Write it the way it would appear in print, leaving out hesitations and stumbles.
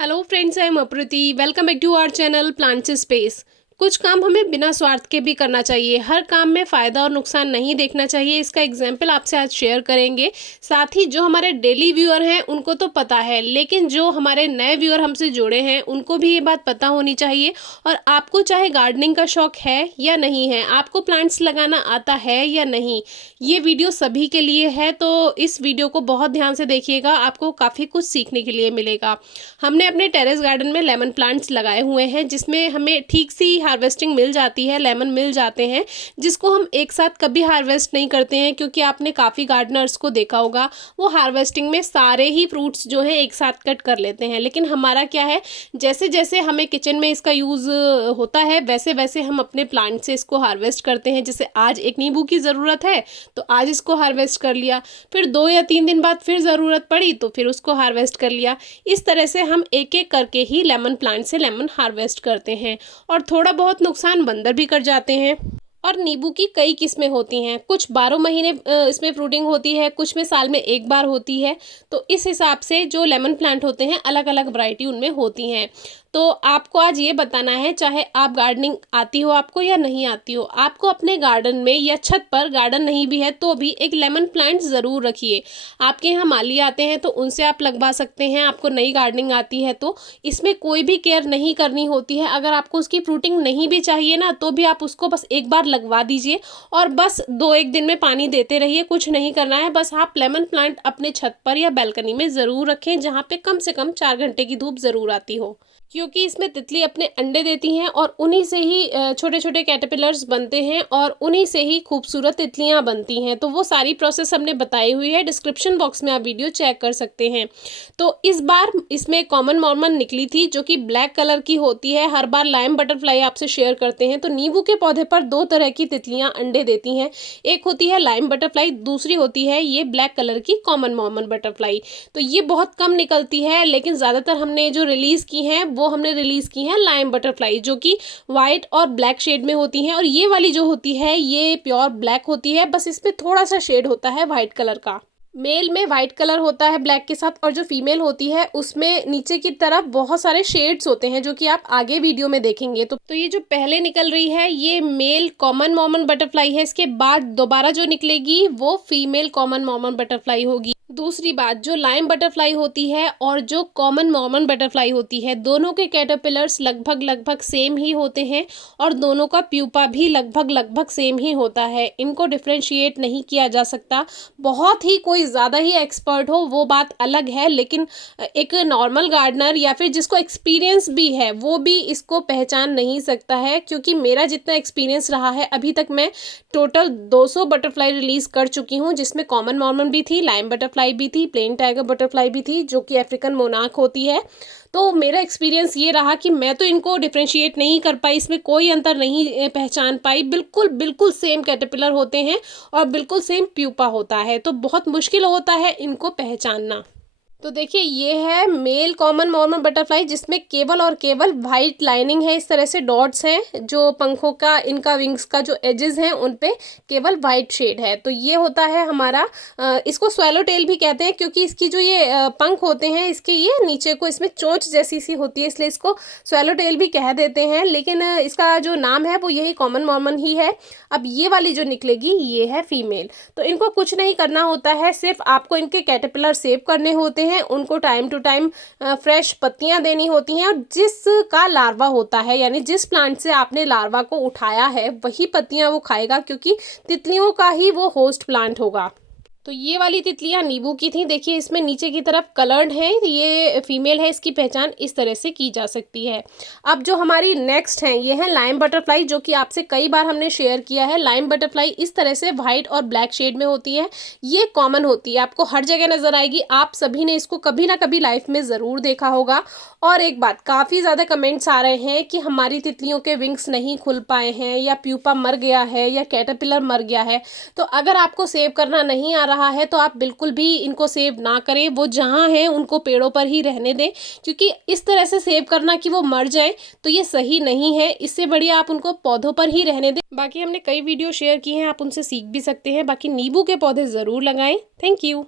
Hello friends, I am Apriti. Welcome back to our channel plants space. कुछ काम हमें बिना स्वार्थ के भी करना चाहिए। हर काम में फ़ायदा और नुकसान नहीं देखना चाहिए। इसका एग्जाम्पल आपसे आज शेयर करेंगे। साथ ही जो हमारे डेली व्यूअर हैं उनको तो पता है, लेकिन जो हमारे नए व्यूअर हमसे जुड़े हैं उनको भी ये बात पता होनी चाहिए। और आपको चाहे गार्डनिंग का शौक है या नहीं है, आपको प्लांट्स लगाना आता है या नहीं, ये वीडियो सभी के लिए है। तो इस वीडियो को बहुत ध्यान से देखिएगा, आपको काफ़ी कुछ सीखने के लिए मिलेगा। हमने अपने टेरेस गार्डन में लेमन प्लांट्स लगाए हुए हैं, जिसमें हमें ठीक सी हार्वेस्टिंग मिल जाती है, लेमन मिल जाते हैं, जिसको हम एक साथ कभी हार्वेस्ट नहीं करते हैं। क्योंकि आपने काफ़ी गार्डनर्स को देखा होगा, वो हार्वेस्टिंग में सारे ही फ्रूट्स जो है एक साथ कट कर लेते हैं। लेकिन हमारा क्या है, जैसे जैसे हमें किचन में इसका यूज़ होता है वैसे वैसे हम अपने प्लांट से इसको हार्वेस्ट करते हैं। जैसे आज एक नींबू की ज़रूरत है तो आज इसको हार्वेस्ट कर लिया, फिर 2 या 3 दिन बाद फिर ज़रूरत पड़ी तो फिर उसको हार्वेस्ट कर लिया। इस तरह से हम एक एक करके ही लेमन प्लांट से लेमन हार्वेस्ट करते हैं। और थोड़ा बहुत नुकसान बंदर भी कर जाते हैं। और नींबू की कई किस्में होती हैं, कुछ 12 महीने इसमें फ्रूटिंग होती है, कुछ में साल में एक बार होती है। तो इस हिसाब से जो लेमन प्लांट होते हैं अलग अलग वैरायटी उनमें होती हैं। तो आपको आज ये बताना है, चाहे आप गार्डनिंग आती हो आपको या नहीं आती हो, आपको अपने गार्डन में या छत पर, गार्डन नहीं भी है तो भी एक लेमन प्लांट ज़रूर रखिए। आपके यहाँ माली आते हैं तो उनसे आप लगवा सकते हैं। आपको नई गार्डनिंग आती है तो इसमें कोई भी केयर नहीं करनी होती है। अगर आपको उसकी फ्रूटिंग नहीं भी चाहिए ना, तो भी आप उसको बस एक बार लगवा दीजिए और बस 2-1 दिन में पानी देते रहिए। कुछ नहीं करना है, बस आप लेमन प्लांट अपने छत पर या बैल्कनी में ज़रूर रखें, जहाँ पे कम से कम 4 घंटे की धूप ज़रूर आती हो। क्योंकि इसमें तितली अपने अंडे देती हैं और उन्हीं से ही छोटे छोटे कैटरपिलर्स बनते हैं और उन्हीं से ही खूबसूरत तितलियां बनती हैं। तो वो सारी प्रोसेस हमने बताई हुई है, डिस्क्रिप्शन बॉक्स में आप वीडियो चेक कर सकते हैं। तो इस बार इसमें कॉमन मॉर्मन निकली थी, जो कि ब्लैक कलर की होती है। हर बार लाइम बटरफ्लाई आपसे शेयर करते हैं। तो नींबू के पौधे पर 2 तरह की तितलियां अंडे देती हैं। एक होती है लाइम बटरफ्लाई, दूसरी होती है ये ब्लैक कलर की कॉमन मॉर्मन बटरफ्लाई। तो ये बहुत कम निकलती है, लेकिन ज़्यादातर हमने जो रिलीज़ की हैं वो हमने रिलीज़ की हैं लाइम बटरफ्लाई, जो कि वाइट और ब्लैक शेड में होती हैं। और ये वाली जो होती है ये प्योर ब्लैक होती है, बस इसमें थोड़ा सा शेड होता है वाइट कलर का। मेल में वाइट कलर होता है ब्लैक के साथ, और जो फीमेल होती है उसमें नीचे की तरफ बहुत सारे शेड्स होते हैं, जो कि आप आगे वीडियो में देखेंगे। तो ये जो पहले निकल रही है ये मेल कॉमन मॉर्मन बटरफ्लाई है। इसके बाद दोबारा जो निकलेगी वो फीमेल कॉमन मॉर्मन बटरफ्लाई होगी। दूसरी बात, जो लाइम बटरफ्लाई होती है और जो कॉमन मॉर्मन बटरफ्लाई होती है, दोनों के कैटरपिलर्स लगभग लगभग सेम ही होते हैं और दोनों का प्यूपा भी लगभग लगभग सेम ही होता है। इनको डिफ्रेंशिएट नहीं किया जा सकता। बहुत ही कोई ज़्यादा ही एक्सपर्ट हो वो बात अलग है, लेकिन एक नॉर्मल गार्डनर या फिर जिसको एक्सपीरियंस भी है वो भी इसको पहचान नहीं सकता है। क्योंकि मेरा जितना एक्सपीरियंस रहा है, अभी तक मैं टोटल 200 बटरफ्लाई रिलीज़ कर चुकी हूँ, जिसमें कॉमन मॉर्मन भी थी, लाइम बटरफ्लाई भी थी, प्लेन टाइगर बटरफ्लाई भी थी, जो कि अफ्रीकन मोनार्क होती है। तो मेरा एक्सपीरियंस ये रहा कि मैं तो इनको डिफ्रेंशिएट नहीं कर पाई, इसमें कोई अंतर नहीं पहचान पाई। बिल्कुल बिल्कुल सेम कैटरपिलर होते हैं और बिल्कुल सेम प्यूपा होता है, तो बहुत मुश्किल होता है इनको पहचानना। तो देखिए, ये है मेल कॉमन मॉर्मन बटरफ्लाई, जिसमें केवल और केवल वाइट लाइनिंग है। इस तरह से डॉट्स हैं जो पंखों का, इनका विंग्स का जो एजेस हैं उन पे केवल वाइट शेड है। तो ये होता है हमारा, इसको स्वेलो टेल भी कहते हैं, क्योंकि इसकी जो ये पंख होते हैं इसके ये नीचे को इसमें चोंच जैसी सी होती है, इसलिए इसको स्वेलो टेल भी कह देते हैं। लेकिन इसका जो नाम है वो यही कॉमन मॉर्मन ही है। अब ये वाली जो निकलेगी ये है फीमेल। तो इनको कुछ नहीं करना होता है, सिर्फ आपको इनके कैटरपिलर सेव करने होते हैं, उनको टाइम टू टाइम फ्रेश पत्तियां देनी होती हैं। और जिसका लार्वा होता है, यानी जिस प्लांट से आपने लार्वा को उठाया है, वही पत्तियां वो खाएगा, क्योंकि तितलियों का ही वो होस्ट प्लांट होगा। तो ये वाली तितलियां नींबू की थी। देखिए, इसमें नीचे की तरफ कलर्ड है, ये फीमेल है, इसकी पहचान इस तरह से की जा सकती है। अब जो हमारी नेक्स्ट है ये है लाइम बटरफ्लाई, जो कि आपसे कई बार हमने शेयर किया है। लाइम बटरफ्लाई इस तरह से वाइट और ब्लैक शेड में होती है। ये कॉमन होती है, आपको हर जगह नजर आएगी। आप सभी ने इसको कभी ना कभी लाइफ में ज़रूर देखा होगा। और एक बात, काफ़ी ज़्यादा कमेंट्स आ रहे हैं कि हमारी तितलियों के विंग्स नहीं खुल पाए हैं, या प्यूपा मर गया है, या कैटरपिलर मर गया है। तो अगर आपको सेव करना नहीं आ रहा है तो आप बिल्कुल भी इनको सेव ना करें। वो जहाँ हैं उनको पेड़ों पर ही रहने दें, क्योंकि इस तरह से सेव करना कि वो मर जाए तो ये सही नहीं है। इससे बढ़िया आप उनको पौधों पर ही रहने दें। बाकी हमने कई वीडियो शेयर की हैं, आप उनसे सीख भी सकते हैं। बाकी नींबू के पौधे ज़रूर लगाएं। Thank you.